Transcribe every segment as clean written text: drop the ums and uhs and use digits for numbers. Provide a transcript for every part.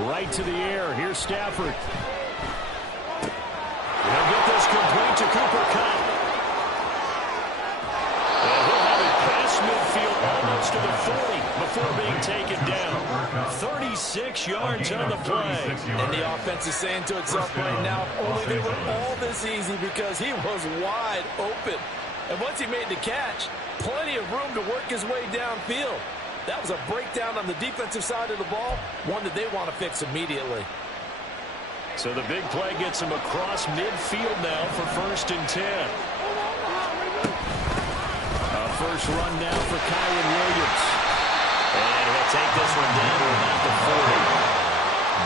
Right to the air. Here's Stafford. He'll get this complete to Cooper Kupp. And he'll have it past midfield almost to the 40 before being taken down. 36 yards on the play. And the offense is saying to itself right now, if only they were all this easy, because he was wide open. And once he made the catch, plenty of room to work his way downfield. That was a breakdown on the defensive side of the ball, one that they want to fix immediately. So the big play gets him across midfield now for 1st and 10. A first run now for Kyren Williams. And he'll take this one down to about the 40.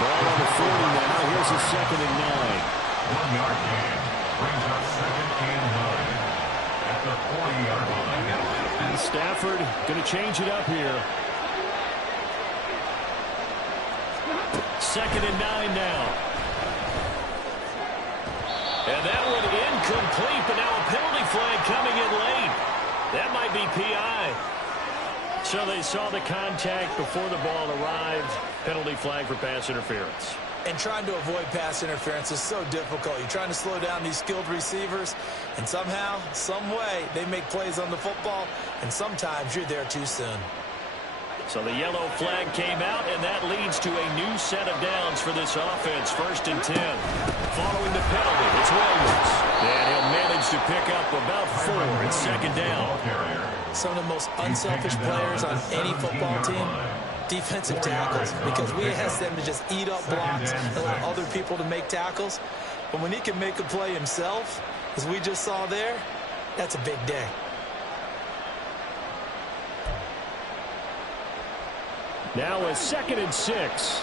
Ball on the 40 now. Here's a 2nd and 9. 1-yard gain brings up 2nd and 9 at the 40-yard line. And Stafford going to change it up here. 2nd and 9 now. And that one incomplete, but now a penalty flag coming in late. That might be PI. So they saw the contact before the ball arrived. Penalty flag for pass interference. And trying to avoid pass interference is so difficult. You're trying to slow down these skilled receivers, and somehow, some way, they make plays on the football, and sometimes you're there too soon. So the yellow flag came out, and that leads to a new set of downs for this offense. 1st and 10. Following the penalty, it's Williams. And he'll manage to pick up about 4 and 2nd down. Some of the most unselfish players on any football team, defensive tackles, because we ask them to just eat up blocks and allow other people to make tackles. But when he can make a play himself, as we just saw there, that's a big day. Now a 2nd and 6.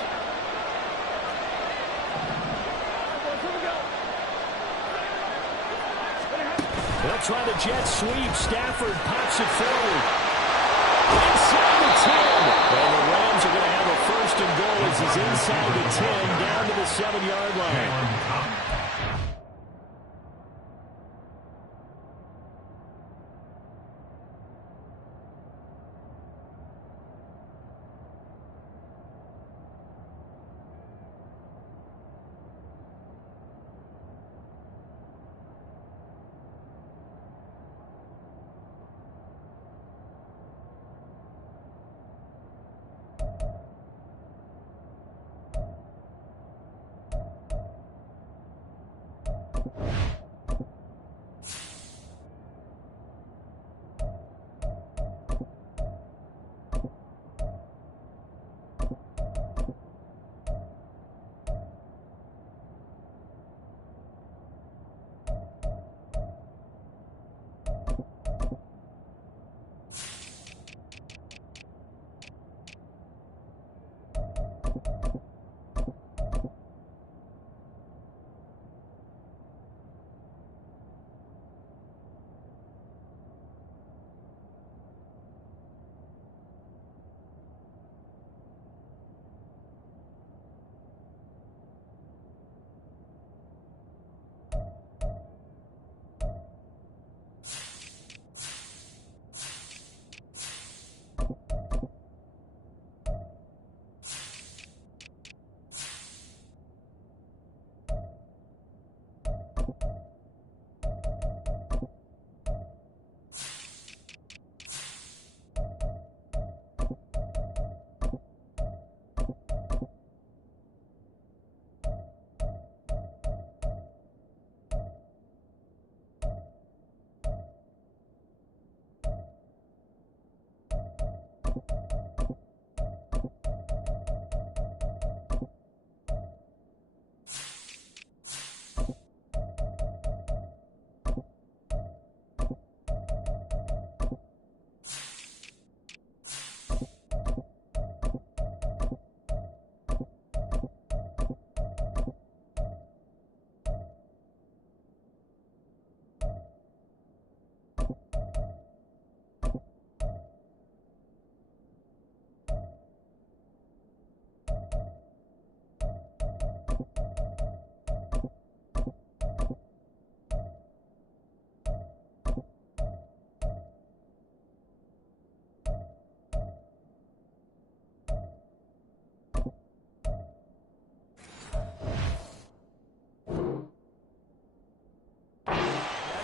They'll try the jet sweep. Stafford pops it forward. Inside the 10. And the Rams are going to have a 1st and goal as he's inside the 10, down to the 7-yard line.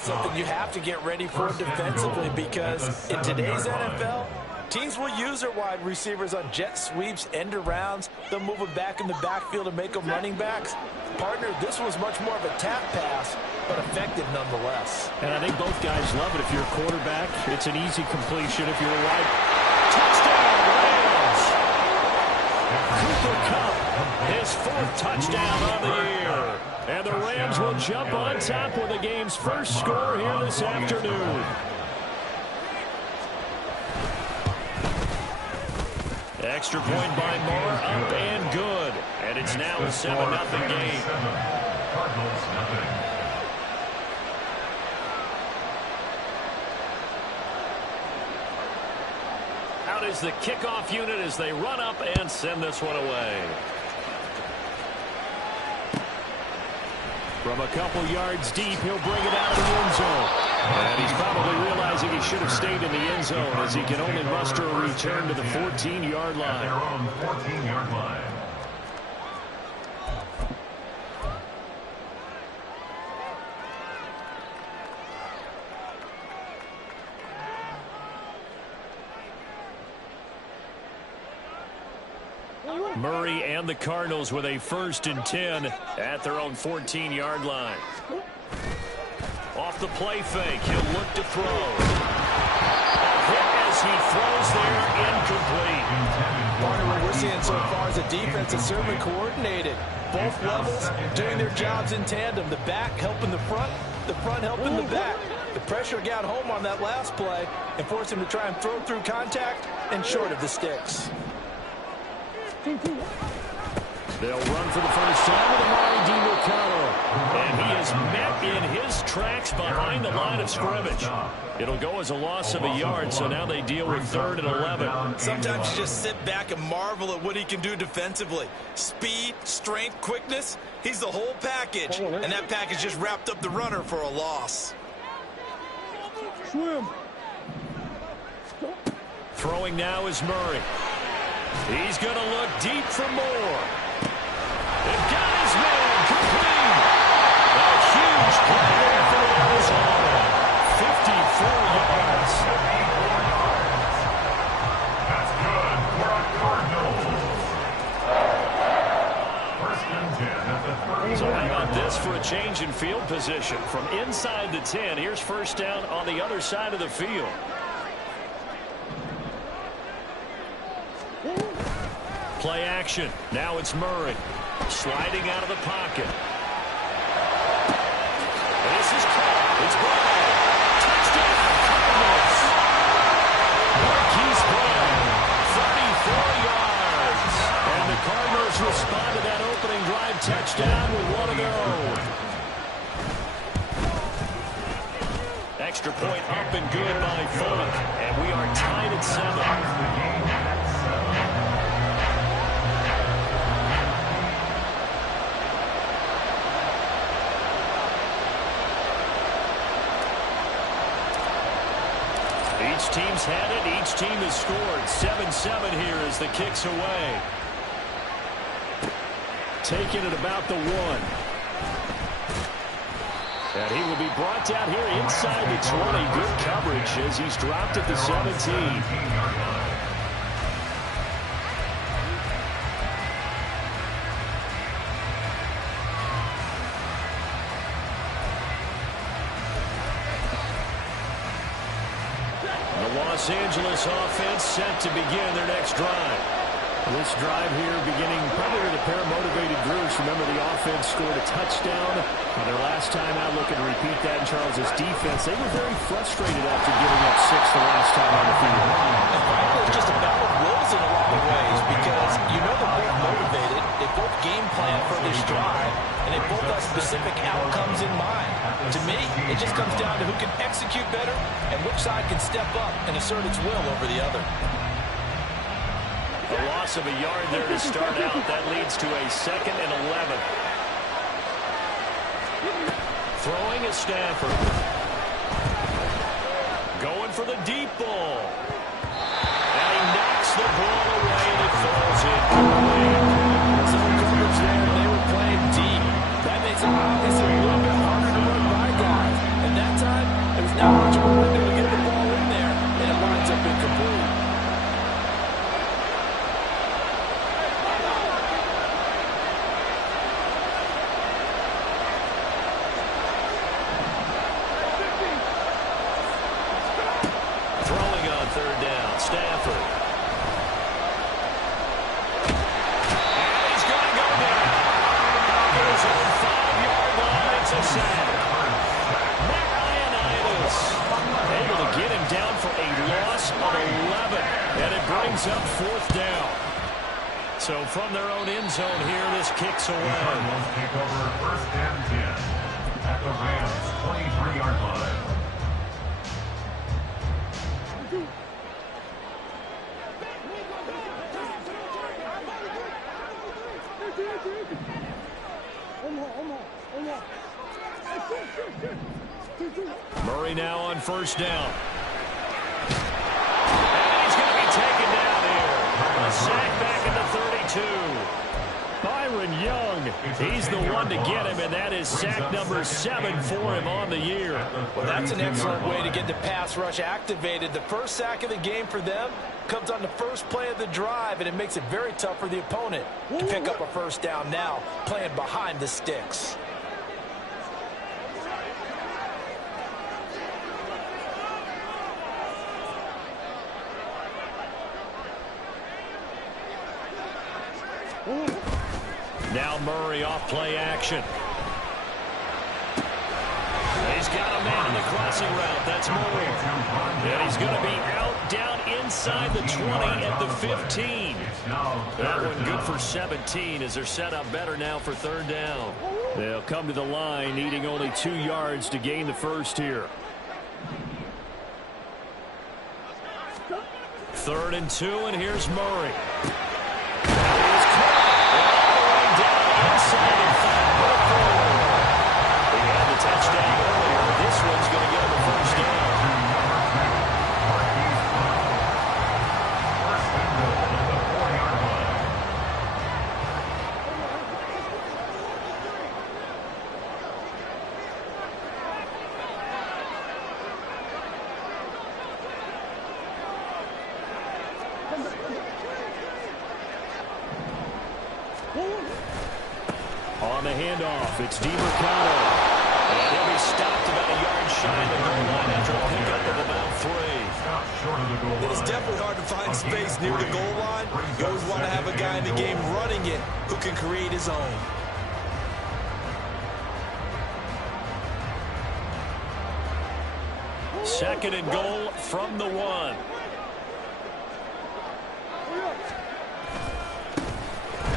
something you have to get ready for defensively, because in today's NFL, teams will use their wide receivers on jet sweeps, end arounds. They'll move them back in the backfield and make them running backs. Partner, this was much more of a tap pass, but effective nonetheless. And I think both guys love it. If you're a quarterback, it's an easy completion. If you're a wide, touchdown, Rams! Cooper Kupp, his 4th touchdown on the year. And the Rams will jump on top with the game's first score here this afternoon. Extra point by Moore, up and good. And it's now a 7-0 game. Cardinals nothing. Out is the kickoff unit as they run up and send this one away. From a couple yards deep, he'll bring it out of the end zone. And he's probably realizing he should have stayed in the end zone as he can only muster a return to the 14-yard line. Their own 14-yard line. Murray and the Cardinals with a 1st and 10 at their own 14-yard line. Off the play fake, he'll look to throw. A hit as he throws there, incomplete. Partner, what we're seeing so far is a defense that's certainly coordinated. Both levels doing their jobs in tandem. The back helping the front helping the back. The pressure got home on that last play and forced him to try and throw through contact and short of the sticks. They'll run for the first time with Amari DiMercado. And he is met in his tracks behind the line of scrimmage. It'll go as a loss of a yard, so now they deal with 3rd and 11. Sometimes you just sit back and marvel at what he can do defensively. Speed, strength, quickness, he's the whole package. And that package just wrapped up the runner for a loss. Throwing now is Murray. He's going to look deep for more. They've got his man complete. A huge play there for Arizona. 54 yards. That's good for a Cardinals. 1st and 10 at the 30. So how about this for a change in field position? From inside the 10, here's 1st down on the other side of the field. Play action. Now it's Murray. Sliding out of the pocket. This is caught. It's Brown. Touchdown, Cardinals. Marquise Brown, 34 yards. And the Cardinals respond to that opening drive touchdown with one of their own. Extra point up and good by Fulton. And we are tied at 7. Each team's had it. Each team has scored. 7-7 here as the kick's away. Taking it about the 1. And he will be brought down here inside the 20. Good coverage as he's dropped at the 17. Los Angeles offense set to begin their next drive. This drive here beginning probably with a pair of motivated groups. Remember, the offense scored a touchdown on their last time out. Looking to repeat that in Charles' defense. They were very frustrated after giving up 6 the last time on the field. And frankly, it's just a battle of wills in a lot of ways, because you know they're both motivated. They both game plan for this drive, and they both have specific outcomes in mind. To me, it just comes down to who can execute better and which side can step up and assert its will over the other. A loss of a yard there to start out. That leads to a 2nd and 11. Throwing is Stafford. Going for the deep ball. And he knocks the ball away, and it falls in. Some coverage there, and they were playing deep. That makes it obviously a little bit harder to run by guys. And that time, down. So from their own end zone here, this kicks away. The Cardinals take over 1st and 10 at the Rams' 23-yard line. Murray now on 1st down. And he's going to be taken down here. A sack back at the 32. Byron Young, he's the one to get him, and that is sack number 7 for him on the year. Well, that's an excellent way to get the pass rush activated. The first sack of the game for them comes on the first play of the drive, and it makes it very tough for the opponent to pick up a 1st down now, playing behind the sticks. Now Murray off play action. He's got a man in the crossing route. That's Moore. And he's going to be out down inside the 20 at the 15. That one good for 17 as they're set up better now for 3rd down. They'll come to the line needing only 2 yards to gain the first here. 3rd and 2, and here's Murray. Touchdown earlier. This one's going to get him a 1st down. On the handoff, it's DeMarcado. And he'll be stopped about a yard shy of the goal line after a pickup of about 3. It is definitely hard to find space near the goal line. You always want to have a guy in the game running it who can create his own. Second and goal from the 1.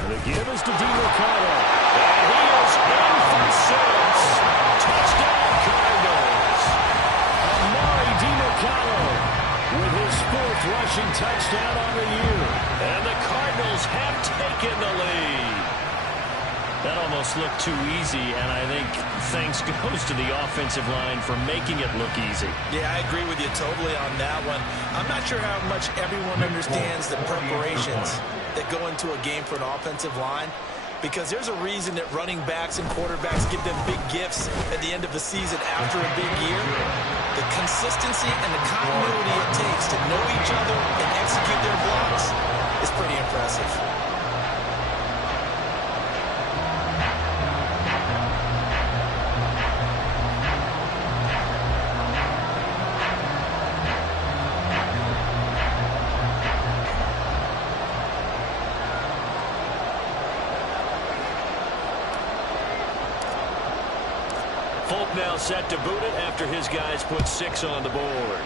The give is to DeMarcado. And he is in for 6. Touchdown, Cardinals. Amari DeMarcado with his 4th rushing touchdown on the year. And the Cardinals have taken the lead. That almost looked too easy, and I think thanks goes to the offensive line for making it look easy. Yeah, I agree with you totally on that one. I'm not sure how much everyone understands the preparations that go into a game for an offensive line, because there's a reason that running backs and quarterbacks give them big gifts at the end of the season after a big year. The consistency and the continuity it takes to know each other and execute their blocks is pretty impressive. Folk now set to boot it after his guys put 6 on the board.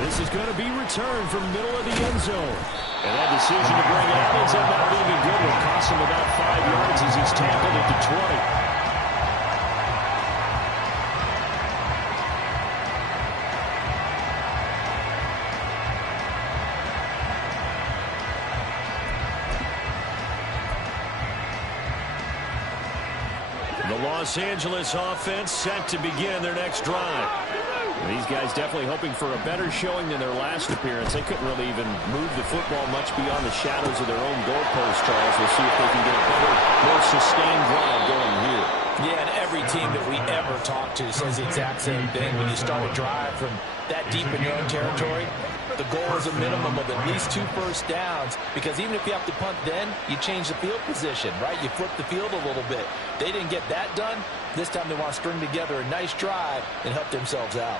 This is going to be returned from middle of the end zone. And that decision to bring Evans up not being good will cost him about 5 yards as he's tackled at the 20. The Los Angeles offense set to begin their next drive. These guys definitely hoping for a better showing than their last appearance. They couldn't really even move the football much beyond the shadows of their own goalpost, Charles. We'll see if they can get a better, more sustained drive going here. Yeah, and every team that we ever talk to says the exact same thing. When you start a drive from that deep in your own territory, the goal is a minimum of at least 2 first downs, because even if you have to punt then, you change the field position, right? You flip the field a little bit. They didn't get that done. This time they want to string together a nice drive and help themselves out.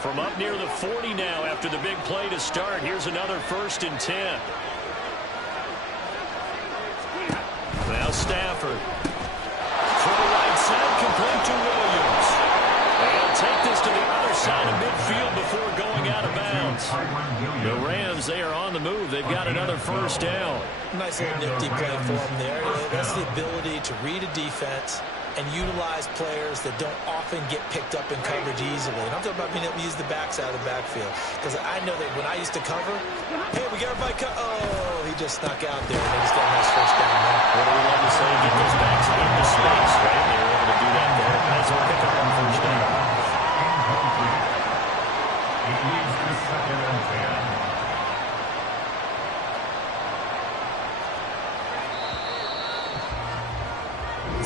From up near the 40 now after the big play to start, here's another 1st and 10. Now Stafford. first down. Nice little nifty play for him there. That's the ability to read a defense and utilize players that don't often get picked up in coverage easily. And I'm talking about being able to use the backs out of the backfield. Because I know that when I used to cover, hey, we got everybody oh, he just snuck out there. And they just got a nice first down there. What do we love to say? Get those backs into space, right? They were able to do that there. Nice pickup on first down. It leads to second and 10.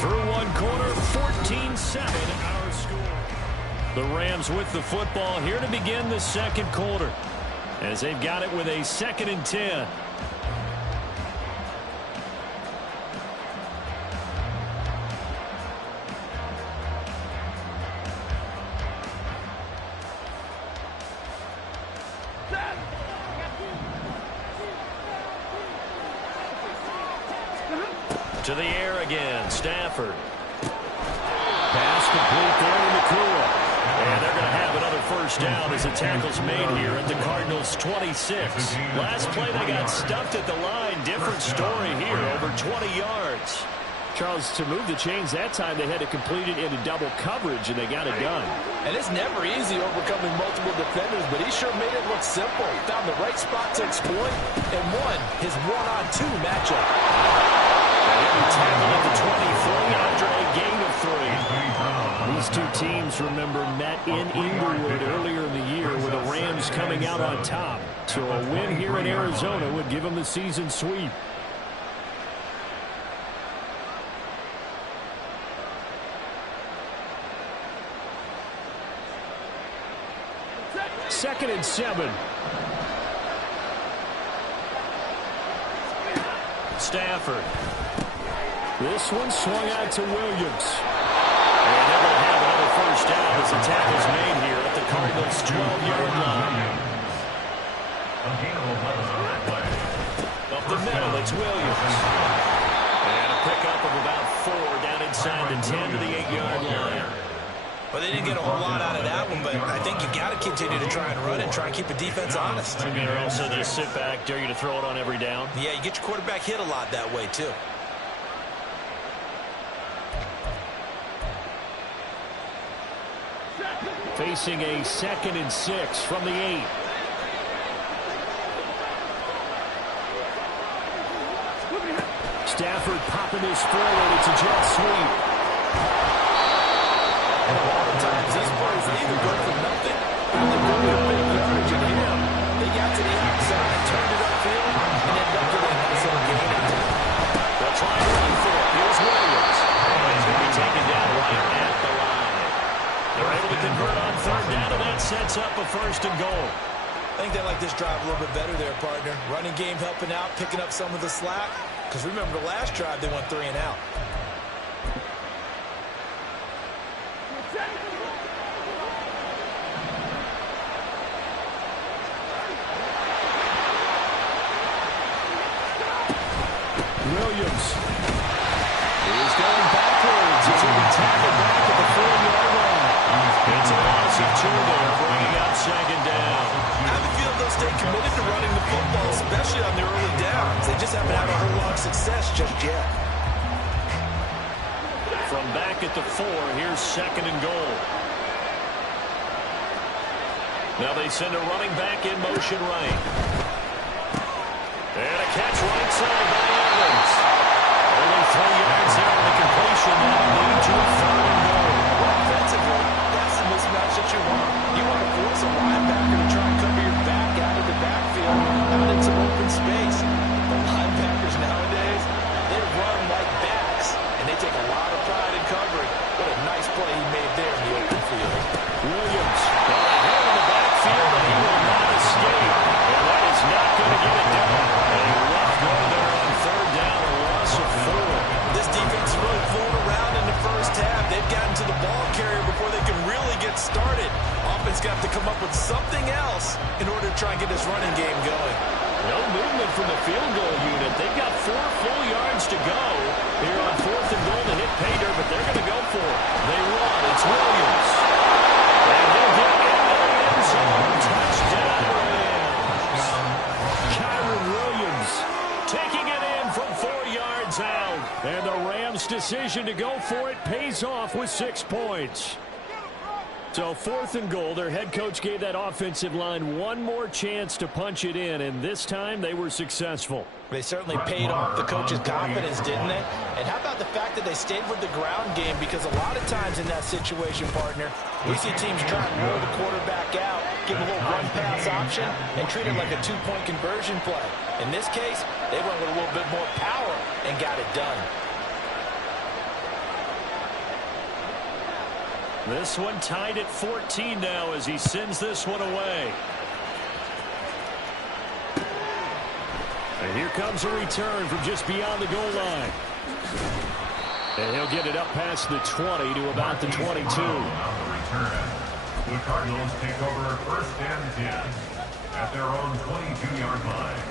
Through one quarter, 14-7 our score. The Rams with the football here to begin the second quarter as they've got it with a 2nd and 10. To the air again, Stafford. Pass complete there to Nakua. And they're going to have another first down as the tackle's made here at the Cardinals' 26. Last play they got stuffed at the line. Different story here, over 20 yards. Charles, to move the chains that time, they had to complete it into double coverage, and they got it done. And it's never easy overcoming multiple defenders, but he sure made it look simple. He found the right spot to exploit and won his one-on-2 matchup. He'll be tackled at the 23 after a gain of 3. These two teams, remember, met in Inglewood earlier in the year with the Rams coming out on top. So a win here in Arizona would give them the season sweep. Second and 7. Stafford. This one swung out to Williams. And they're going to have another first down as the tackle's made here at the Cardinals' 12-yard line. Up the middle, it's Williams. And a pickup of about 4 down inside the 10 to the 8-yard line. Well, they didn't get a whole lot out of that one, but I think you got to continue to try and run and try and keep the defense honest. You can also just sit back, dare you to throw it on every down. Yeah, you get your quarterback hit a lot that way, too. Facing a 2nd and 6 from the 8. Stafford popping this forward. It's a jet sweep. And a lot of times these plays, they either go for nothing or they go for big yardage. And here, they got to the outside, turned it upfield, and ended up getting a nice little gain out of it. They'll try and run for it. Here's Williams. He's going to be taken down right at the line. They're able to convert on 3rd down, and that sets up a 1st and goal. I think they like this drive a little bit better there, partner. Running game helping out, picking up some of the slack. Because remember, the last drive, they went 3 and out. Williams. He's going backwards. He's going to be tackled back at the 4-yard line. It's a loss of 2 there, bringing up 2nd down. I have a feeling they'll stay committed to running the football, especially on their early downs. They just haven't had a whole lot of success just yet. From back at the 4, here's 2nd and goal. Now they send a running back in motion right. And a catch right side by Evans. Only 3 yards there on the completion. That'll lead to a 3rd and goal. Offensively, that's the mismatch that you want. You want to force a linebacker to try and cover your back out of the backfield, out in some open space. The linebackers nowadays, they run like backs, and they take a lot of pride in covering. What a nice play he made there in the open field. Williams got a hand in the backfield, and he will not escape. And that is not going to get it done. A rough go there on 3rd down, a loss of 4. This defense really fooling around in the first half. They've gotten to the ball carrier before they can really get started. Offense got to come up with something else in order to try and get this running game going. No movement from the field goal unit. They've got 4 full yards to go here on 4th and goal to hit pay dirt, but they're going to go for it. They run. It's Williams. And he'll get into the end zone. Touchdown, Rams. Kyren Williams decision to go for it pays off with 6 points. So 4th and goal, their head coach gave that offensive line one more chance to punch it in, and this time they were successful. They certainly paid off the coach's confidence, didn't they? And how about the fact that they stayed with the ground game? Because a lot of times in that situation, partner, we see teams try and roll the quarterback out, give a little run-pass option, and treat it like a 2-point conversion play. In this case, they went with a little bit more power and got it done. This one tied at 14 now as he sends this one away. And here comes a return from just beyond the goal line. And he'll get it up past the 20 to about the 22. The Cardinals take over 1st and 10 at their own 22-yard line.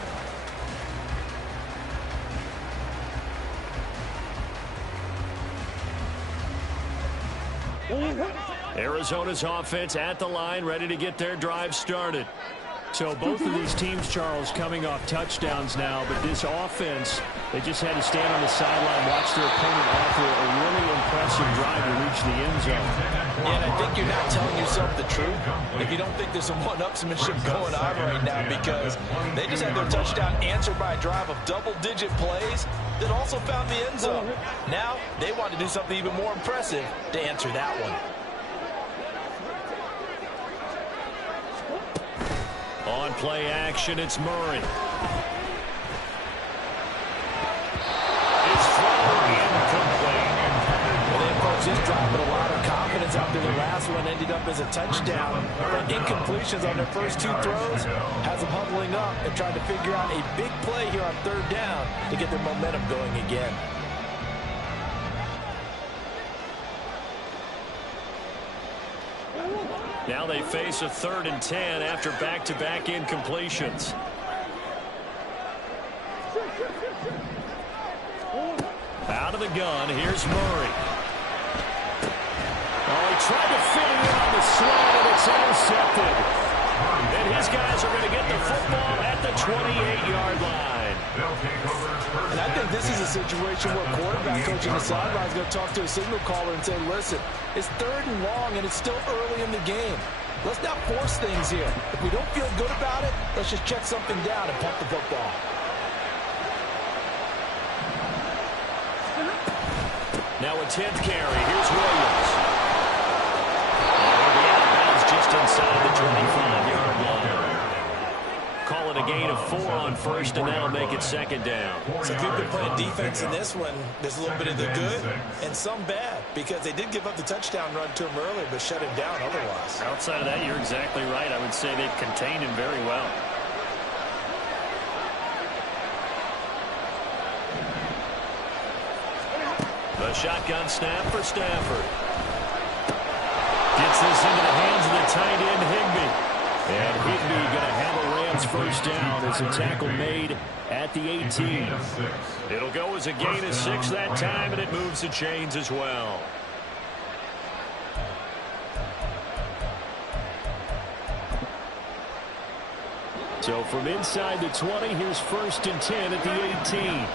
Arizona's offense at the line, ready to get their drive started. So both of these teams, Charles, coming off touchdowns now, but this offense, they just had to stand on the sideline, watch their opponent offer a really impressive drive to reach the end zone. Yeah, and I think you're not telling yourself the truth if you don't think there's some one-upsmanship going on right now, because they just had their touchdown answered by a drive of double-digit plays that also found the end zone. Now they want to do something even more impressive to answer that one. On play action, it's Murray. It's thrown incomplete. Well, they approached this drive with a lot of confidence after the last one ended up as a touchdown. But incompletions on their first 2 throws has them huddling up and trying to figure out a big play here on 3rd down to get their momentum going again. Now they face a 3rd and 10 after back-to-back incompletions. Out of the gun, here's Murray. Oh, he tried to fit it in on the slant, and it's intercepted. And his guys are going to get the football at the 28-yard line. And I think this is a situation where quarterback coach on the sideline is going to talk to a signal caller and say, listen, it's 3rd and long, and it's still early in the game. Let's not force things here. If we don't feel good about it, let's just check something down and pump the football. Now a 10th carry. Here's Williams. He'll be out of bounds just inside the 25-yard line. Call it a gain of 4 on 1st, and that'll make it 2nd down. So if you've been playing defense in this one, there's a little bit of the good and some bad, because they did give up the touchdown run to him earlier, but shut him down otherwise. Outside of that, you're exactly right. I would say they've contained him very well. The shotgun snap for Stafford. Gets this into the hands of the tight end, Higbee. And Higbee going to have a Rams 1st down as a tackle made at the 18. It'll go as a gain of 6 that time, and it moves the chains as well. So from inside the 20, here's 1st and 10 at the 18.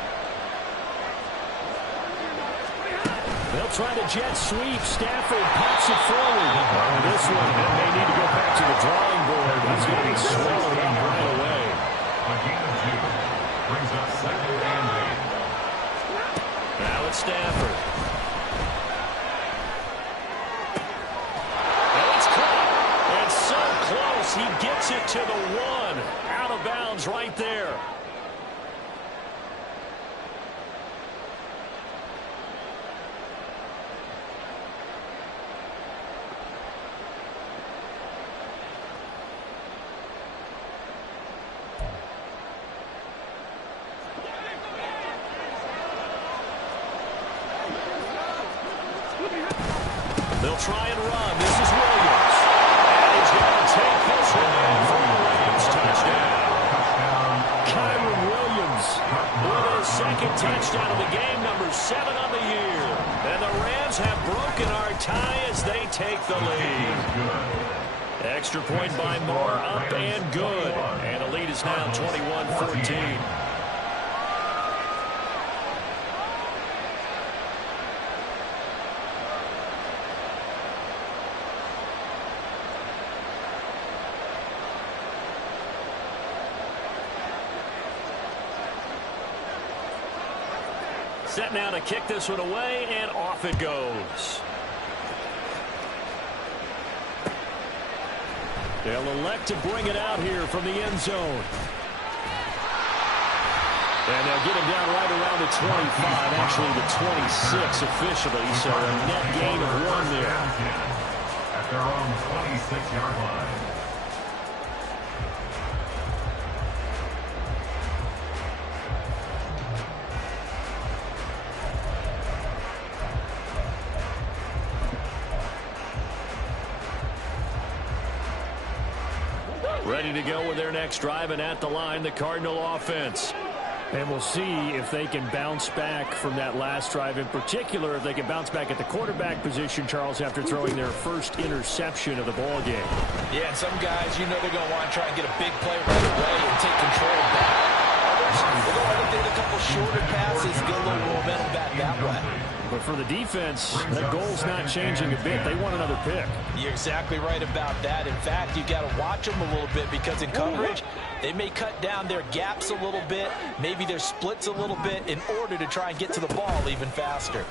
They'll try to jet sweep. Stafford pops it forward. This one, they need to go back to the drawing board. He's going to be swallowed up right away. A gain of 2 brings up 2nd and 8. Now it's Stafford. And it's caught. And so close. He gets it to the 1. Out of bounds right there. They'll try and run. This is Williams. And he's going to take this one for the Rams touchdown. Kyren Williams with his 2nd touchdown of the game, number 7 on the year. And the Rams have broken our tie as they take the lead. Extra point by Moore, up and good. And the lead is now 21-14. Set now to kick this one away, and off it goes. They'll elect to bring it out here from the end zone. And they'll get him down right around the 25, actually the 26 officially, so a net gain of 1 there. At their own 26-yard line. Ready to go with their next drive, and at the line, the Cardinal offense. And we'll see if they can bounce back from that last drive. In particular, if they can bounce back at the quarterback position, Charles, after throwing their first interception of the ball game. Yeah, and some guys, you know they're going to want to try and get a big play right away and take control back. Others, they're going to take a couple shorter passes, get a little momentum back that way. But for the defense, that goal's not changing a bit. They want another pick. You're exactly right about that. In fact, you got to watch them a little bit because in coverage, they may cut down their gaps a little bit, maybe their splits a little bit in order to try and get to the ball even faster.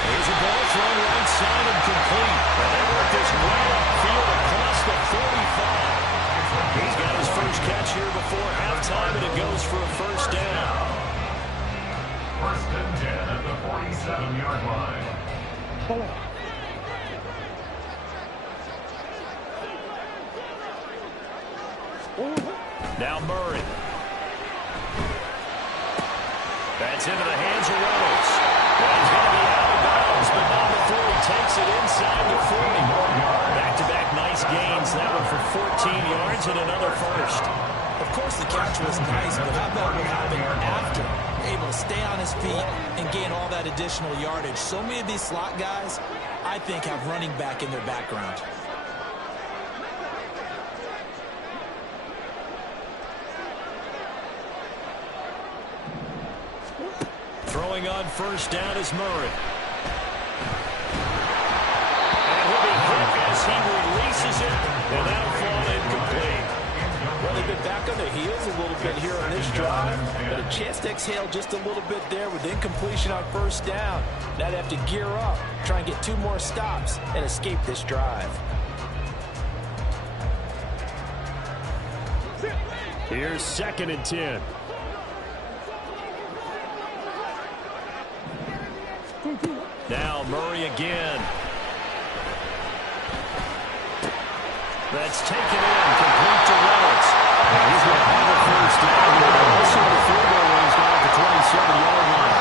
Here's a ball thrown right side and complete. And they work this way upfield across the 45. He's got his first catch here before halftime, and it goes for a first down. First and 10 at the 47-yard line. Now Murray. That's into the hands of Reynolds. And he's going to be out of bounds, but not before he takes it inside the 40. Back-to-back nice gains. That one for 14 yards and another first. Of course, the catch was nice, but how about what happened after? Able to stay on his feet and gain all that additional yardage. So many of these slot guys, I think, have running back in their background. Throwing on first down is Murray. And he'll be hit as he releases it, and that'll fall incomplete. Well, they've been back on their heels a little bit here on this drive, but a chance to exhale just a little bit there with incompletion on first down. Now they have to gear up, try and get 2 more stops, and escape this drive. Here's 2nd and 10. Now Murray again. That's taken in, complete to Reynolds. And he's going to have a first down here. Also the field goal range down at the 27-yard line.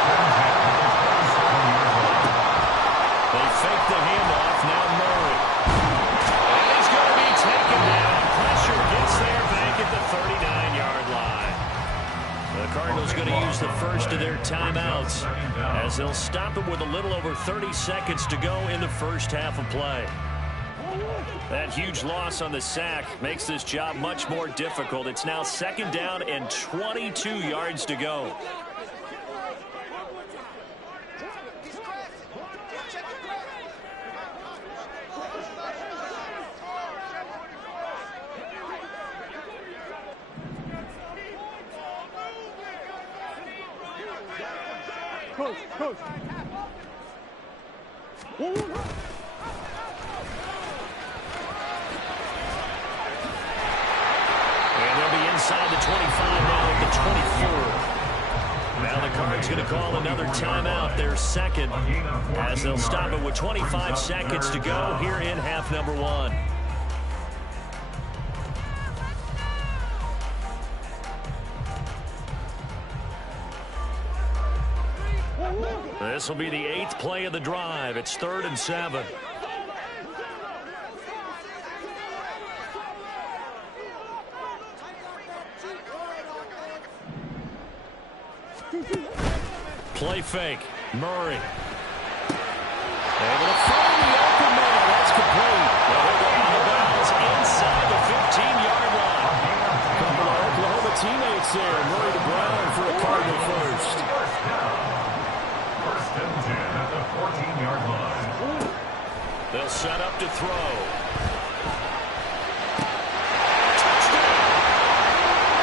They fake the handoff, now Murray. And he's going to be taken down. Pressure gets there back at the 39-yard line. The Cardinals going to use the first of their timeouts as they'll stop it with a little over 30 seconds to go in the first half of play. That huge loss on the sack makes this job much more difficult. It's now 2nd down and 22 yards to go. Coach. Inside the 25 now at the 24. Now the Cards going to call another timeout, their second, as they'll stop it with 25 seconds to go here in half number 1. This will be the 8th play of the drive. It's 3rd and 7. Play fake. Murray. Able to find the open man. That's complete. Well, they'll go out of bounds inside the 15-yard line. A couple of Oklahoma teammates there. Murray to Brown for a Cardinal first. First and 10 at the 14-yard line. They'll set up to throw.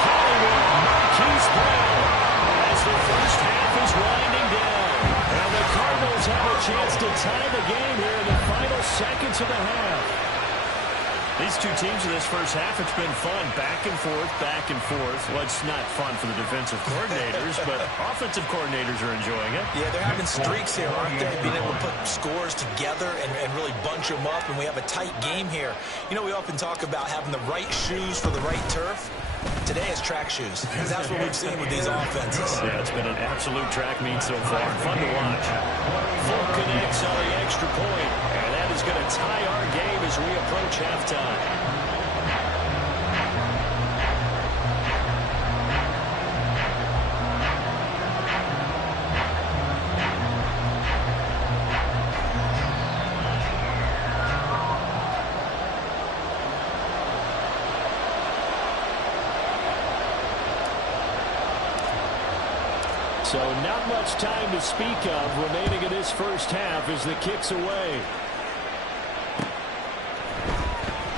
Hollywood, Marquise Brown. tie the game here in the final seconds of the half. These two teams in this first half, it's been fun. Back and forth, back and forth. Well, it's not fun for the defensive coordinators, but offensive coordinators are enjoying it. Yeah, they're having streaks here, aren't they? Being able to put scores together and really bunch them up, and we have a tight game here. You know, we often talk about having the right shoes for the right turf. Today is track shoes, because that's what we've seen with these offenses. Yeah, it's been an absolute track meet so far. Fun to watch. Full connects on the extra point, and that is going to tie our game as we approach halftime. So not much time to speak of remaining in this first half as the kick's away.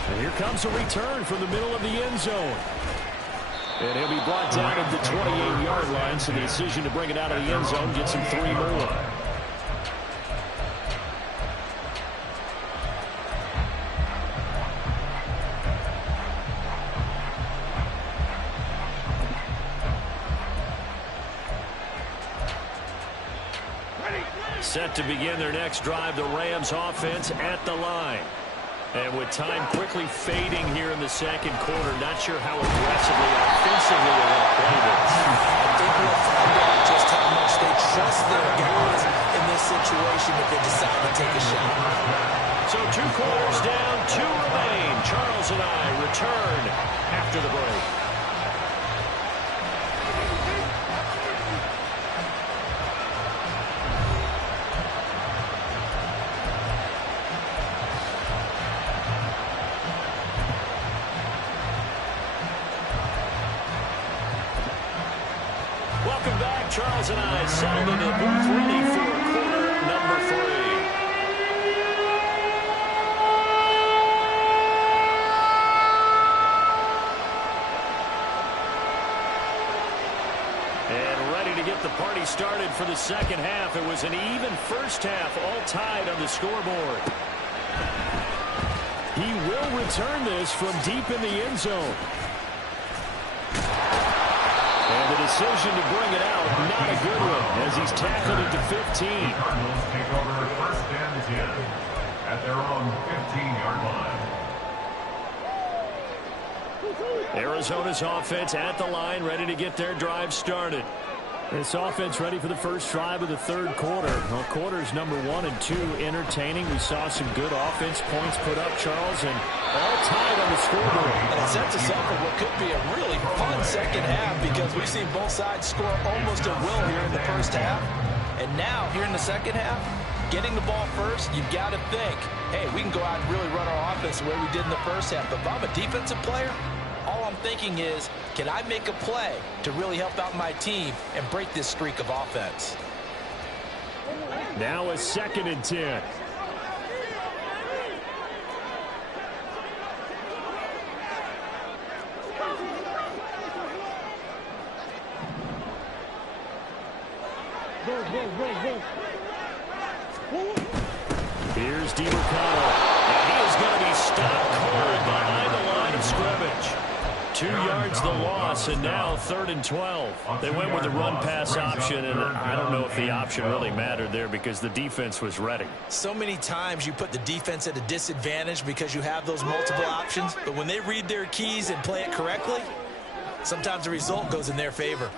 And here comes a return from the middle of the end zone. And he'll be brought down at the 28-yard line, so the decision to bring it out of the end zone gets him 3 more. Set to begin their next drive, the Rams offense at the line. And with time quickly fading here in the second quarter, not sure how aggressively, offensively they're going to play this. I think we'll find out just how much they trust their guys in this situation if they decide to take a shot. So 2 quarters down, 2 remain. Charles and I return after the break. Welcome back. Charles and I settled into the booth ready for quarter number 3. And ready to get the party started for the second half. It was an even first half, all tied on the scoreboard. He will return this from deep in the end zone. And the decision to bring it out, not a good one, as he's tackled it to 15. Cardinals take over first and 10 at their own 15-yard line. Arizona's offense at the line, ready to get their drive started. This offense ready for the first drive of the third quarter. Well, quarters number 1 and 2 entertaining. We saw some good offense points put up, Charles, and all tied on the scoreboard. And it sets us up for what could be a really fun second half because we've seen both sides score almost at will here in the first half. And now, here in the second half, getting the ball first, you've got to think, hey, we can go out and really run our offense the way we did in the first half. But if I'm a defensive player, all I'm thinking is, can I make a play to really help out my team and break this streak of offense? Now a 2nd and 10. Here's DeMarcano. And he is going to be stopped cold behind the line of scrimmage. 2 yards the loss, and now 3rd and 12. They went with the run-pass option, and I don't know if the option really mattered there because the defense was ready. So many times you put the defense at a disadvantage because you have those multiple options, but when they read their keys and play it correctly, sometimes the result goes in their favor.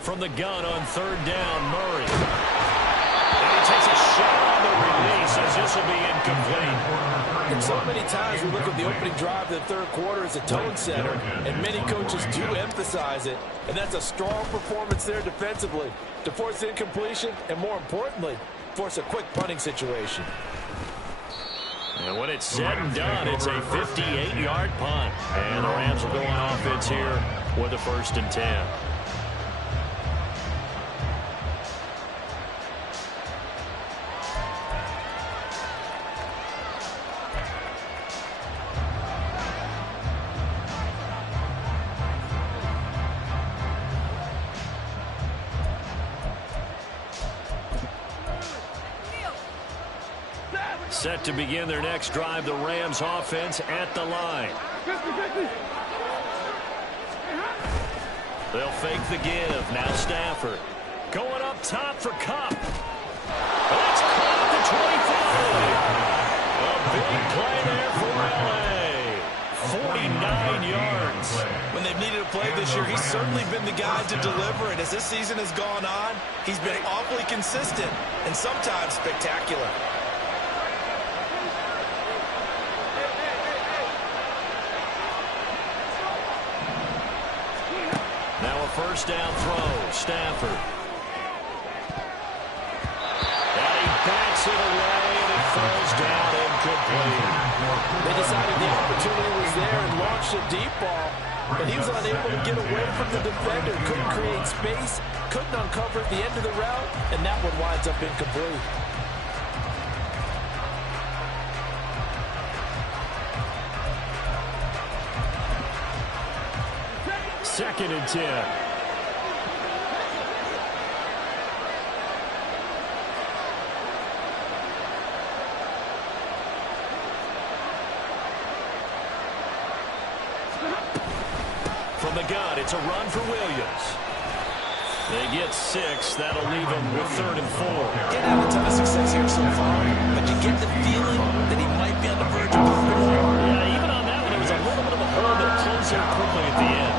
From the gun on 3rd down, Murray. And he takes a shot on the release as this will be incomplete. And so many times we look at the opening drive of the third quarter as a tone setter, and many coaches do emphasize it, and that's a strong performance there defensively to force incompletion and, more importantly, force a quick punting situation. And when it's said and done, it's a 58-yard punt. And the Rams will go on offense here with a 1st and 10. Set to begin their next drive, the Rams offense at the line. They'll fake the give. Now Stafford. Going up top for Kupp. That's caught at the 25. A big play there for L.A. 49 yards. When they've needed a play this year, he's certainly been the guy to deliver it. As this season has gone on, he's been awfully consistent and sometimes spectacular. Now a first down throw. Stafford. And he backs it away, and it falls down incomplete. They decided the opportunity was there and launched a deep ball, but he was unable to get away from the defender. Couldn't create space, couldn't uncover at the end of the route, and that one winds up incomplete. Second and 10. From the gun, it's a run for Williams. They get 6. That'll leave them with 3rd and 4. Didn't have a ton of success here so far, but you get the feeling that he might be on the verge of moving forward. Yeah, even on that one, there was a little bit of a hole that closed there quickly at the end.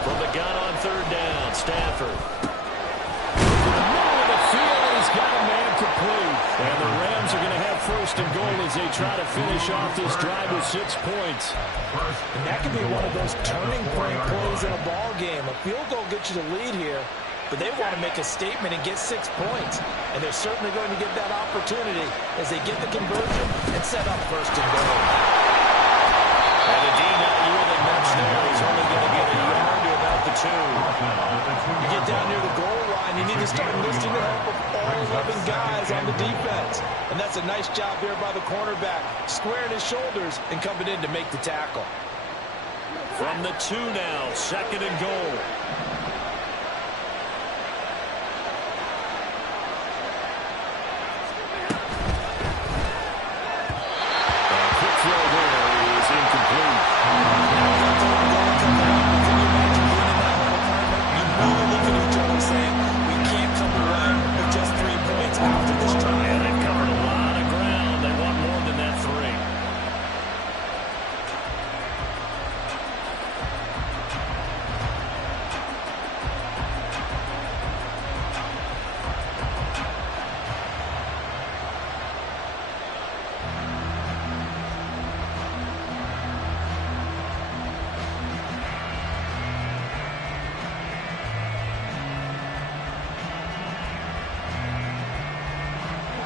From the gun on 3rd down, Stafford. To the middle of the field, and he's got a man complete. And the Rams are going to have 1st and goal as they try to finish off this drive with 6 points. And that could be one of those turning point plays in a ball game. A field goal gets you the lead here, but they want to make a statement and get 6 points. And they're certainly going to get that opportunity as they get the conversion and set up 1st and goal. And a D not yielding much there. He's only going to get a yard to about the 2. You get down near the goal line, you need to start enlisting the help of all 11 guys on the defense. And that's a nice job there by the cornerback, squaring his shoulders and coming in to make the tackle. From the 2 now, 2nd and goal. A quick throw there is incomplete. And they've covered a lot of ground. They want more than that 3.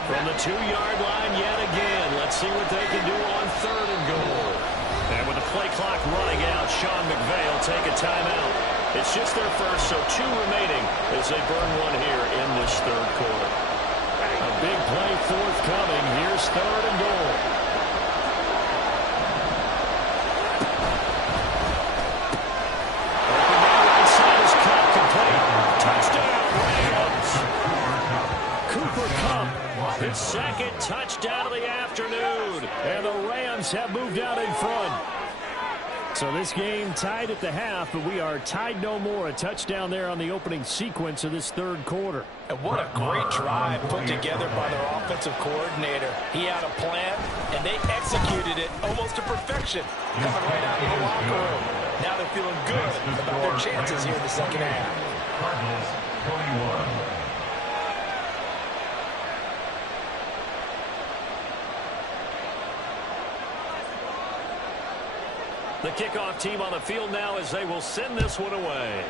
From the 2-yard line yet again. Let's see what they can do on 3rd and goal. And with the play clock running out, Sean McVay will take a timeout. It's just their first, so 2 remaining as they burn one here in this 3rd quarter. A big play forthcoming. Here's 3rd and goal. Open man right side is Kupp complete. Touchdown, Rams. Cooper Kupp. His 2nd touchdown of the afternoon. And the Rams have moved out in front. So this game tied at the half, but we are tied no more. A touchdown there on the opening sequence of this 3rd quarter. And what a great drive put together by their offensive coordinator. He had a plan, and they executed it almost to perfection, coming right out of the locker room. Now they're feeling good about their chances here in the 2nd half. Cardinals 21. The kickoff team on the field now as they will send this one away.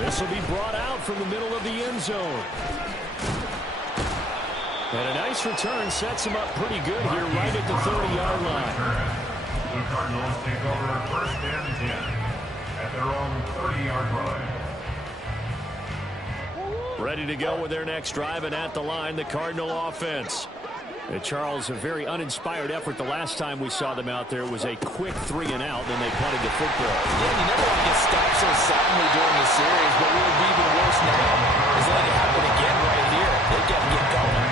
This will be brought out from the middle of the end zone. And a nice return sets him up pretty good here right at the 30-yard line. The Cardinals take over 1st and 10 at their own 30-yard line. Ready to go with their next drive, and at the line, the Cardinal offense. Charles, a very uninspired effort the last time we saw them out there. It was a quick 3 and out, then they punted the football. Yeah, you never want to get stopped so suddenly during the series, but what would be even worse now is letting it happen again right here. They've got to get going.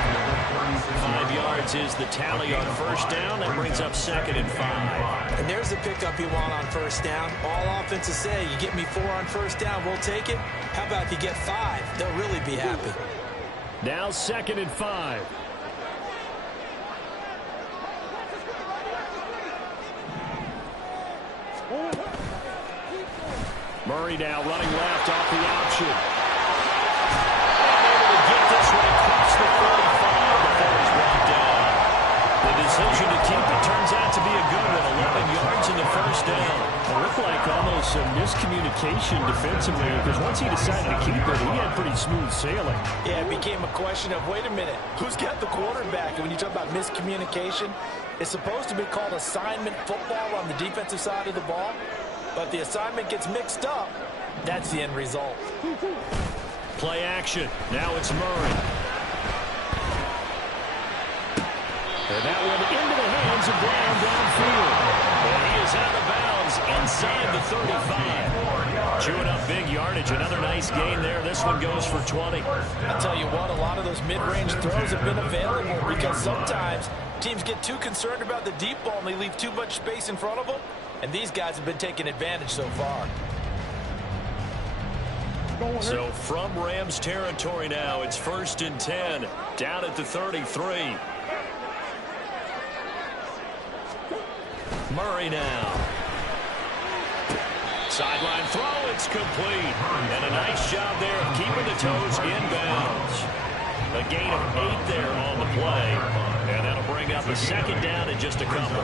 5 yards is the tally on first down. That brings up 2nd and 5. And there's the pickup you want on first down. All offenses say, you get me 4 on first down, we'll take it. How about if you get 5? They'll really be happy. Now 2nd and 5. Murray now running left off the option. And able to get this one across the 45 before he's brought down. The decision to keep it turns out to be a good one. 11 yards in the first down. It looked like almost some miscommunication defensively because once he decided to keep it, he had pretty smooth sailing. Yeah, it became a question of, wait a minute, who's got the quarterback? And when you talk about miscommunication, it's supposed to be called assignment football on the defensive side of the ball. But the assignment gets mixed up. That's the end result. Play action. Now it's Murray. And that one into the hands of Brown downfield. And he is out of bounds inside the 35. Chewing up big yardage. Another nice gain there. This one goes for 20. I'll tell you what, a lot of those mid-range throws have been available because sometimes teams get too concerned about the deep ball and they leave too much space in front of them. And these guys have been taking advantage so far. So from Rams territory now, it's 1st and 10. Down at the 33. Murray now. Sideline throw, it's complete. And a nice job there of keeping the toes inbounds. A gain of 8 there on the play. And that'll bring up a 2nd down in just a couple.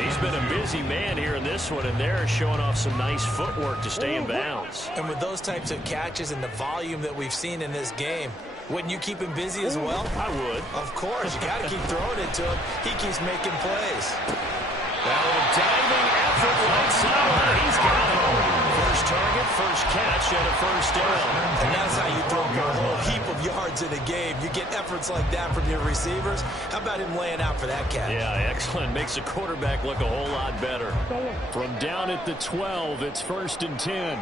He's been a busy man here in this one, and they're showing off some nice footwork to stay in bounds. And with those types of catches and the volume that we've seen in this game, wouldn't you keep him busy as well? I would. Of course. You got to keep throwing it to him. He keeps making plays. Now a diving effort right side. He's got it. First target, first catch, and a first down. And that's how you throw a whole heap of yards in a game. You get efforts like that from your receivers. How about him laying out for that catch? Yeah, excellent. Makes the quarterback look a whole lot better. From down at the 12, it's 1st and 10.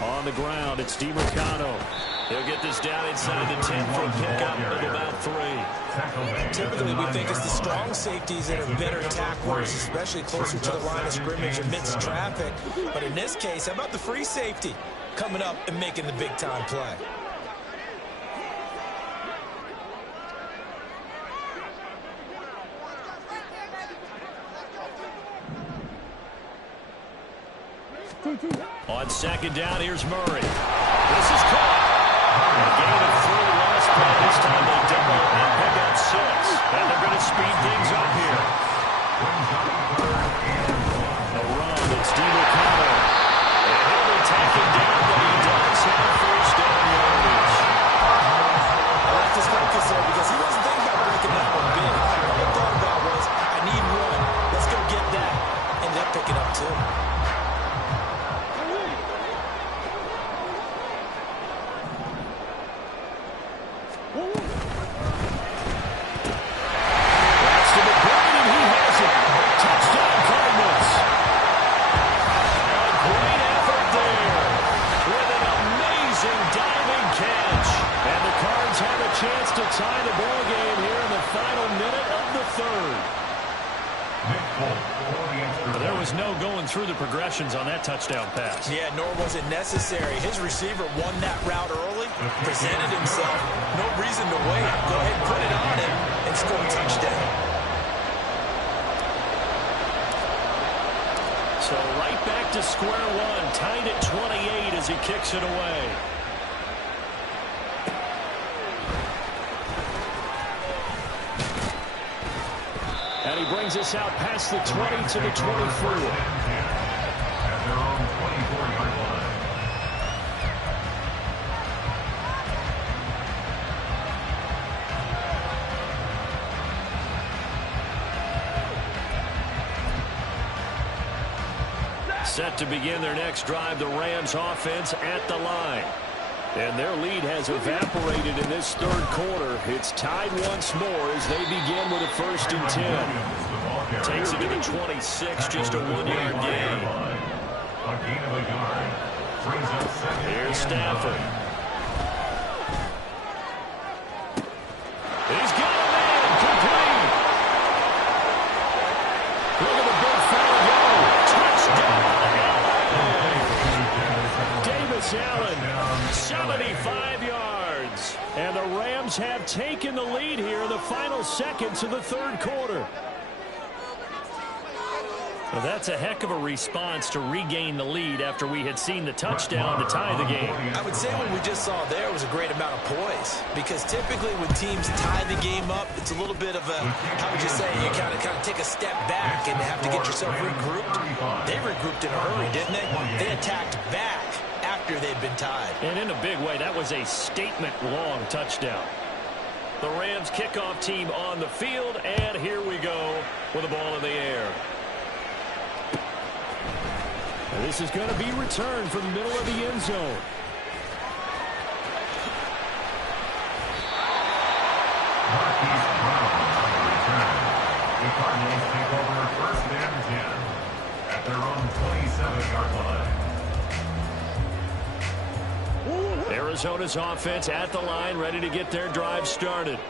On the ground, it's DiMercado. He'll get this down inside the 10 for a pickup of about 3. Typically, we think it's the strong safeties that are better tacklers, especially closer to the line of scrimmage amidst traffic. But in this case, how about the free safety coming up and making the big-time play? On 2nd down, here's Murray. This is caught. A gain of 3 last play. This time they double and pick up 6. And they're going to speed things up here. A run, it's DiMercado. And he'll be taken down, but he does have first down yardage. I like his focus there because he wasn't thinking about breaking that one big. All he thought about was, I need 1. Let's go get that. End up picking up 2. Chance to tie the ball game here in the final minute of the 3rd. There was no going through the progressions on that touchdown pass. Yeah, nor was it necessary. His receiver won that route early, presented himself. No reason to wait. Go ahead and put it on him and score a touchdown. So right back to square one, tied at 28 as he kicks it away. And he brings us out past the 20 to the 24. At their own 24-yard line. Set to begin their next drive, the Rams offense at the line. And their lead has evaporated in this third quarter. It's tied once more as they begin with a 1st and 10. Takes it to the 26, just a 1-yard gain. A gain of a yard. Brings up 2nd. Here's Stafford. He's got a man, complete. Look at the big fella go. Touchdown. Davis Allen, 75 yards. And the Rams have taken the lead here in the final seconds of the third quarter. Well, that's a heck of a response to regain the lead after we had seen the touchdown to tie the game. I would say what we just saw there was a great amount of poise, because typically when teams tie the game up, it's a little bit of a, how would you say, you kind of take a step back and have to get yourself regrouped. They regrouped in a hurry, didn't they? They attacked back after they'd been tied. And in a big way, that was a statement-long touchdown. The Rams kickoff team on the field, and here we go with the ball in the air. And this is going to be returned from the middle of the end zone. Marquise Brown on the return. The Cardinals take over 1st and 10 at their own 27-yard line. Arizona's offense at the line, ready to get their drive started.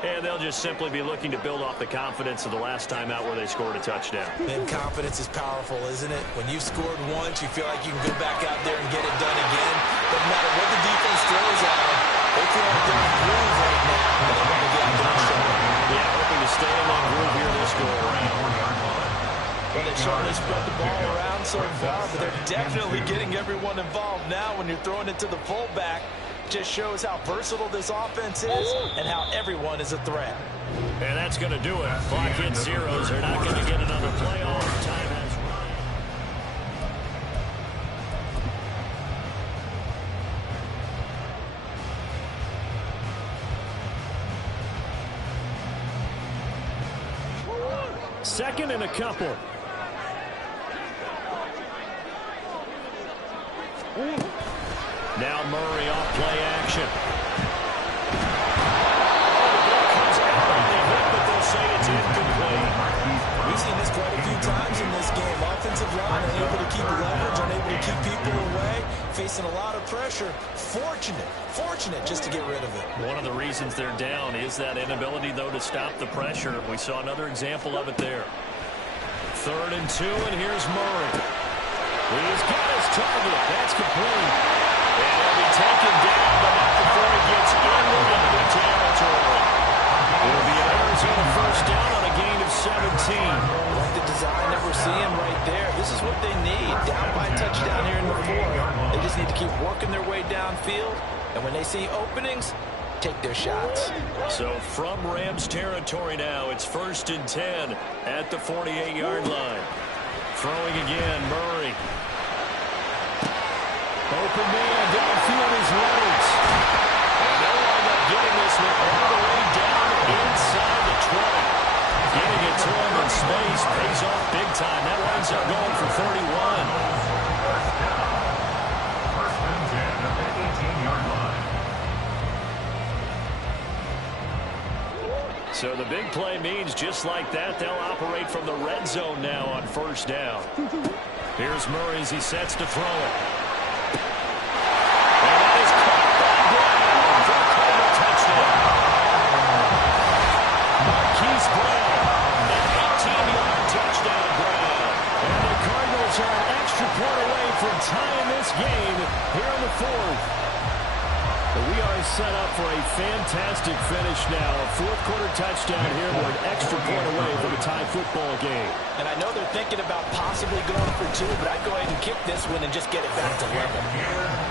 And they'll just simply be looking to build off the confidence of the last time out where they scored a touchdown. And confidence is powerful, isn't it? When you've scored once, you feel like you can go back out there and get it done again. Doesn't matter what the defense throws at them. They feel like they're in groove right now. And they want to get out there and show them. Yeah, hoping to stay in that groove here this go around. Well, they've certainly spread the ball around so far, but they're definitely getting everyone involved now when you're throwing it to the fullback. Just shows how versatile this offense is and how everyone is a threat. And that's going to do it. Clock hit zeros. They're not going to get another playoff. Time has run. Second and a couple. Now Murray off play action. We've seen this quite a few times in this game. Offensive line unable to keep leverage, unable to keep people away, facing a lot of pressure. Fortunate just to get rid of it. One of the reasons they're down is that inability, though, to stop the pressure. We saw another example of it there. 3rd and 2, and here's Murray. He's got his target. That's complete. And he'll be taken down, but not before he gets into enemy territory. It'll be an Arizona 1st down on a gain of 17. Like the design that we're seeing right there. This is what they need. Down by a touchdown here in the 4th. They just need to keep working their way downfield. And when they see openings, take their shots. So from Rams territory now, it's 1st and 10 at the 48-yard line. Throwing again, Murray. Open man, downfield is Reynolds. And they'll wind up getting this one all the way down inside the 20. Getting it to him in space pays off big time. That winds up going for 31. 1st and 10 at the 18-yard line. So the big play means just like that, they'll operate from the red zone now on 1st down. Here's Murray as he sets to throw it. And that is caught by Brown for a Cardinal touchdown. Marquise Brown, an 18-yard touchdown Brown. And the Cardinals are an extra point away from tying this game here in the 4th. We are set up for a fantastic finish now. A 4th quarter touchdown here. We're an extra point away from a tie football game. And I know they're thinking about possibly going for 2, but I'd go ahead and kick this one and just get it back to level.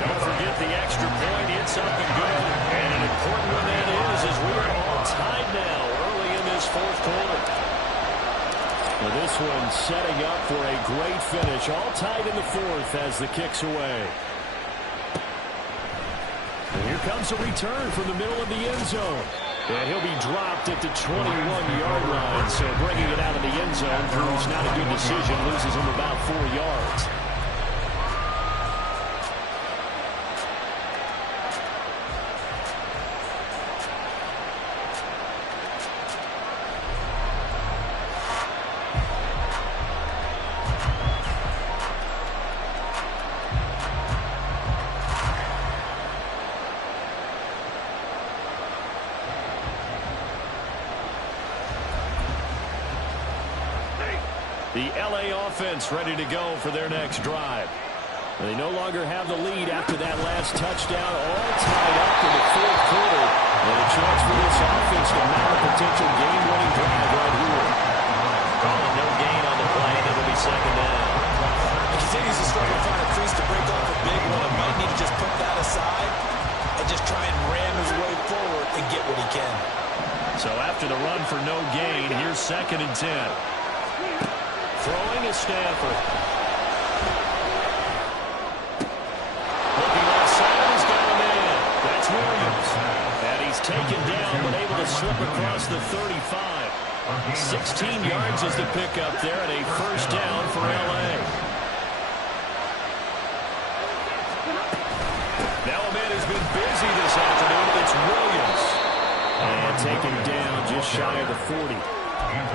Don't forget the extra point. It's something good. And an important one that is, as we are all tied now early in this 4th quarter. Well, this one setting up for a great finish. All tied in the 4th as the kick's away. And here comes a return from the middle of the end zone. And he'll be dropped at the 21-yard line. So bringing it out of the end zone proves not a good decision. Loses him about 4 yards. The LA offense ready to go for their next drive. They no longer have the lead after that last touchdown, all tied up in the fourth quarter. And a chance for this offense to mount a potential game-winning drive right here. Calling no gain on the play, and it'll be second down. He continues to struggle to find a crease to break off a big one. He might need to just put that aside and just try and ram his way forward and get what he can. So after the run for no gain, here's 2nd and 10. Throwing is Stafford. Looking left side, he's got a man. That's Williams. And he's taken down, but able to slip across the 35. 16 yards is the pickup there, and a first down for L.A. Now a man who's been busy this afternoon, it's Williams. And taken down just shy of the 40.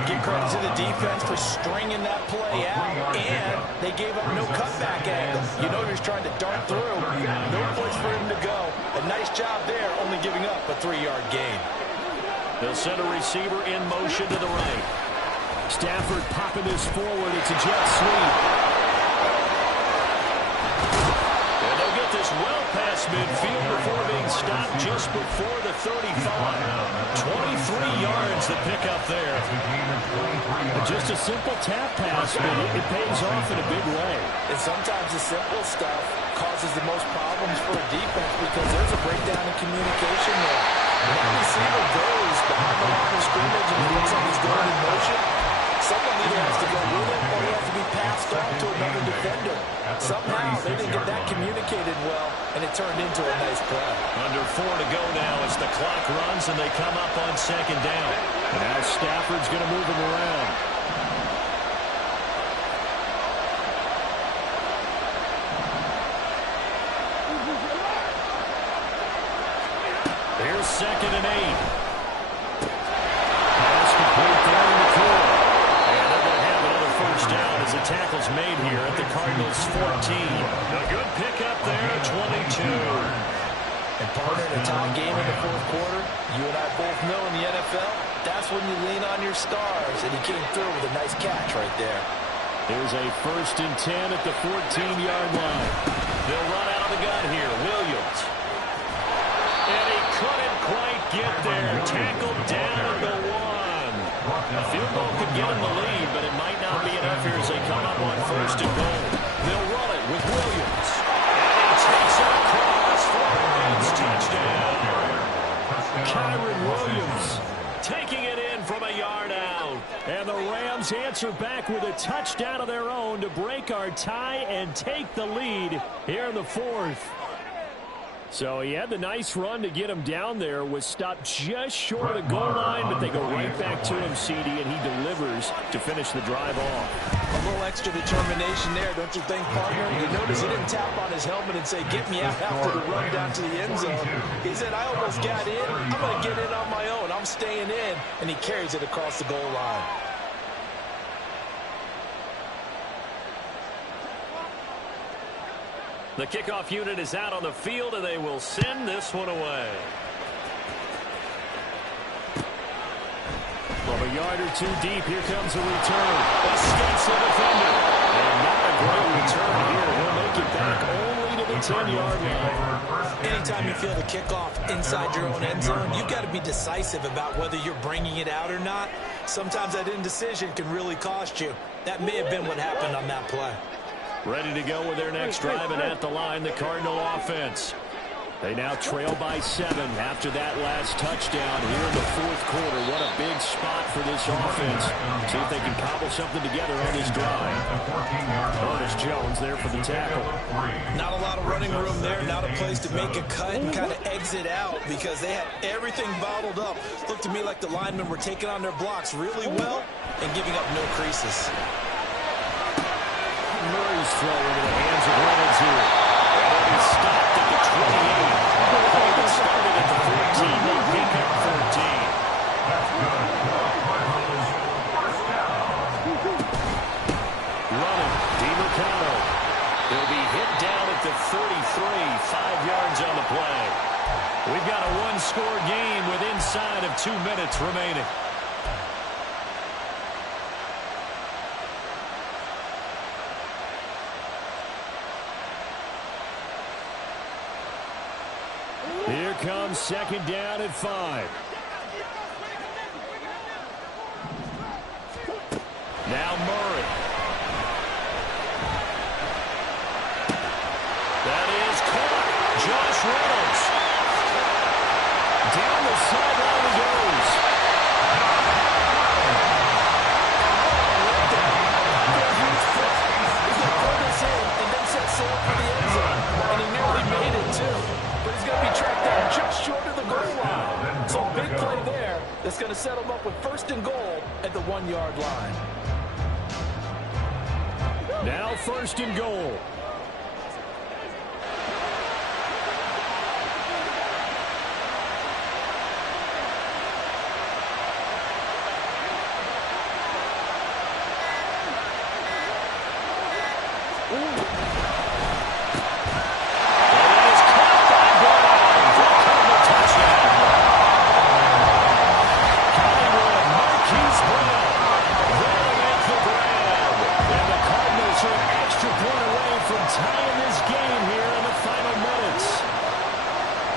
Give credit to the defense for stringing that play out, and they gave up no cutback angle. You know he's trying to dart through. No place for him to go. A nice job there, only giving up a 3-yard gain. They'll send a receiver in motion to the right. Stafford popping this forward. It's a jet sweep. And they'll get this well past midfield before being stopped just before the 35. 23 yards to pick up there. Just a simple tap pass, but it pays off in a big way. And sometimes the simple stuff causes the most problems for a defense because there's a breakdown in communication there. When that receiver goes behind the line of scrimmage and he looks like he's going in motion, someone either has to go with him or he has to be passed off to another defender. Somehow they didn't get that communicated well, and it turned into a nice play. Under 4 to go now as the clock runs and they come up on 2nd down. And now Stafford's going to move him around. Here's 2nd and 8. Pass complete down in the corner. And they're going to have another first down as the tackle's made here at the Cardinals' 14. A good pickup there at 22. And partner, in a tie game in the fourth quarter, you and I both know in the NFL, that's when you lean on your stars, and he came through with a nice catch right there. Here's a 1st and 10 at the 14-yard line. They'll run out of the gun here. Williams. And he couldn't quite get there. Tackled down at the 1. A field goal could get him the lead, but it might not be enough here as they come up on 1st and goal. They'll run it with Williams. And he takes it across for a Rams touchdown. Kyren Williams taking it in from a yard out. And the Rams answer back with a touchdown of their own to break our tie and take the lead here in the 4th. So he had the nice run to get him down there, was stopped just short of the goal line, but they go right back to him, CD, and he delivers to finish the drive off. A little extra determination there, don't you think, partner? You notice he didn't tap on his helmet and say, get me out after the run down to the end zone. He said, I almost got in. I'm going to get in on my own. I'm staying in. And he carries it across the goal line. The kickoff unit is out on the field, and they will send this one away. From a yard or two deep, here comes a return. Escapes the defender. And not a great return here. He'll make it back only to the 10-yard line. Anytime you feel the kickoff inside your own end zone, you've got to be decisive about whether you're bringing it out or not. Sometimes that indecision can really cost you. That may have been what happened on that play. Ready to go with their next drive, and at the line, the Cardinal offense. They now trail by 7 after that last touchdown here in the fourth quarter. What a big spot for this offense. See if they can cobble something together on this drive. Ernest Jones there for the tackle. Not a lot of running room there, not a place to make a cut and kind of exit out because they had everything bottled up. Looked to me like the linemen were taking on their blocks really well and giving up no creases. Murray's throw into the hands of Reynolds here. And he's stopped at the 28. It started at the 14. They pick up 14. Running, DiMercado. They'll be hit down at the 33. 5 yards on the play. We've got a one-score game with inside of 2 minutes remaining. on second down at 5. Now Murray. That is caught. Josh Reynolds. Down the sideline he goes. He's going to pull this in and then set sail for the end zone. And he nearly made it, too. But he's going to be tracked down just short of the goal line. So big play there that's going to set him up with first and goal at the 1-yard line. Now first and goal. Tying this game here in the final minutes.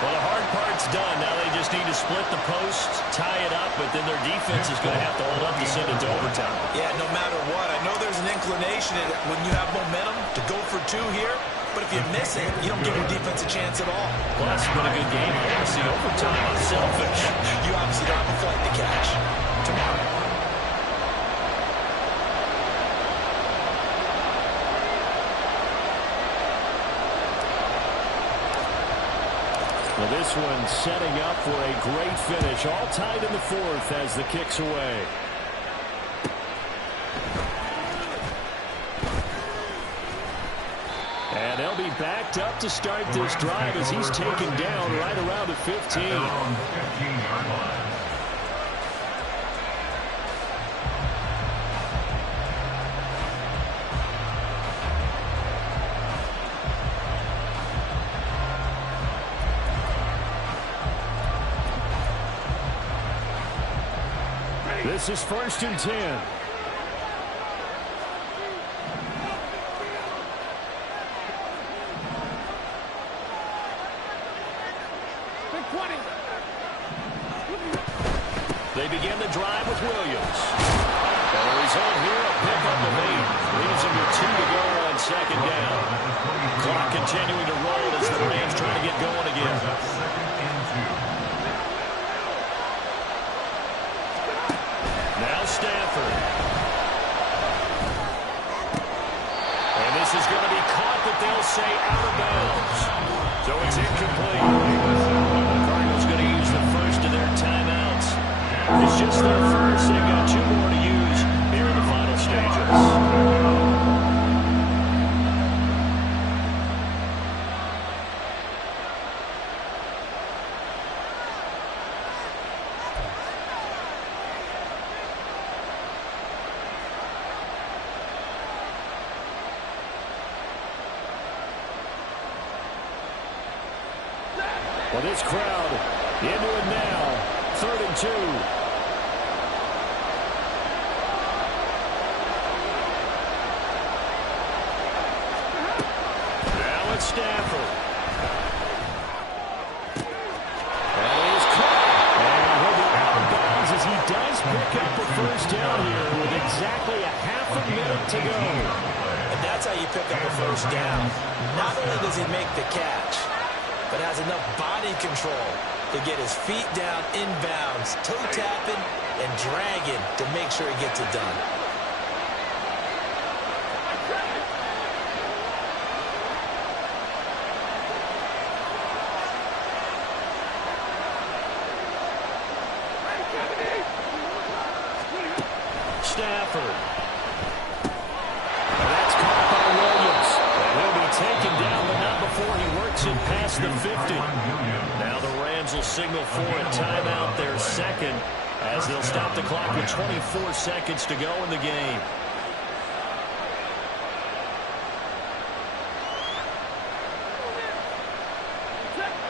Well, the hard part's done. Now they just need to split the post, tie it up, but then their defense is going to have to hold up to send it to overtime. Yeah, no matter what. I know there's an inclination when you have momentum to go for 2 here, but if you miss it, you don't give your defense a chance at all. Well, it's been a good game. I want to see overtime. I'm selfish. You obviously don't have a flight to catch. Tomorrow. Well, this one setting up for a great finish. All tied in the 4th as the kick's away. And they'll be backed up to start this drive as he's taken down right around the 15. This is first and 10. They begin the drive with Williams. And the result here, a pickup of 8. Leaves him with 2 to go on second down. Clock continuing to roll as the Rams try to get going again. Now Stafford. And this is going to be caught, but they'll say out of bounds. So it's incomplete. The Cardinals going to use the first of their timeouts. It's just their first. They've got 2 more to use here in the final stages. Well, this crowd into it now. 3rd and 2. Now it's Stafford. And he's caught. And he'll be out of bounds as he does pick up the first down here with exactly a half a minute to go. And that's how you pick up a first down. Not only does he make the catch, but has enough body control to get his feet down inbounds, toe tapping and dragging to make sure he gets it done. Stafford. And that's caught by Williams. And he'll be taken down, but not before he works it past the 50. Now the Rams will signal for a timeout, their second, as they'll stop the clock with 24 seconds to go in the game.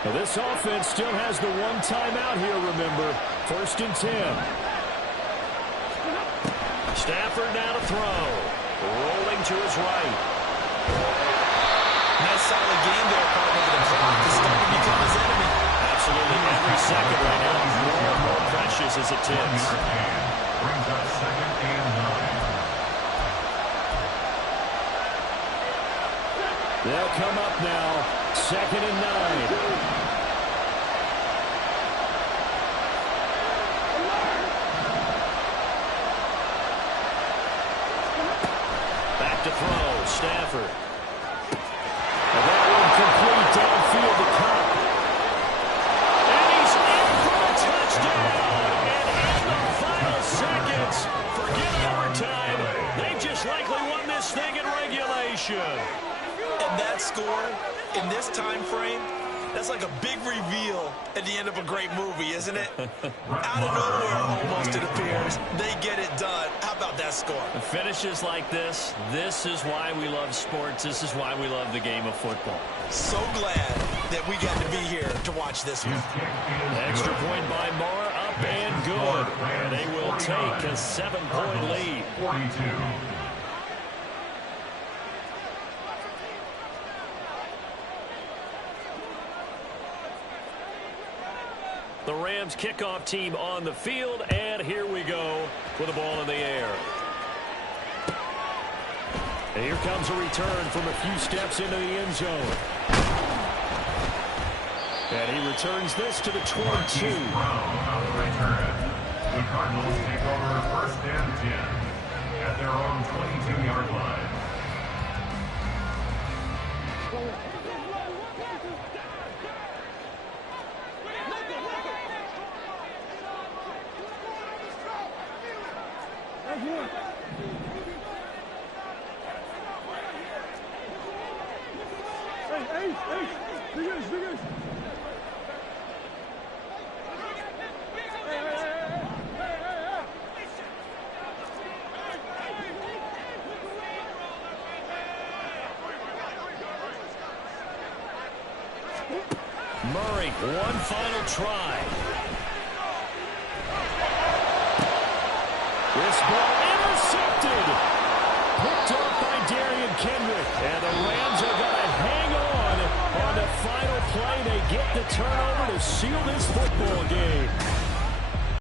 Well, this offense still has the 1 timeout here, remember. 1st and 10. Stafford now to throw. Rolling to his right. Nice solid game there, partner. The clock is starting to become his enemy. Absolutely. Every second right now is more and more precious as it ticks. Brings up 2nd and 9. They'll come up now. 2nd and 9. To throw, Stafford. And that one complete downfield to Cup. And he's in for a touchdown. And in the final seconds, forget overtime. They just likely won this thing in regulation. And that score, in this time frame, that's like a big reveal at the end of a great movie, isn't it? Out of nowhere, almost, it appears. They get it done. How about that score? Finishes like this is why we love sports. This is why we love the game of football. So glad that we got to be here to watch this one. Extra point by Moore, up and good. And they will take a 7-point lead. 42. The Rams kickoff team on the field, and here we go with the ball in the air. And here comes a return from a few steps into the end zone. And he returns this to the 22. On the return. The Cardinals take over 1st and 10 at their own 22-yard line. Murray, one final try. This ball intercepted. Picked off by Darian Kendrick. And the Rams are going to hang on the final play. They get the turnover to seal this football game.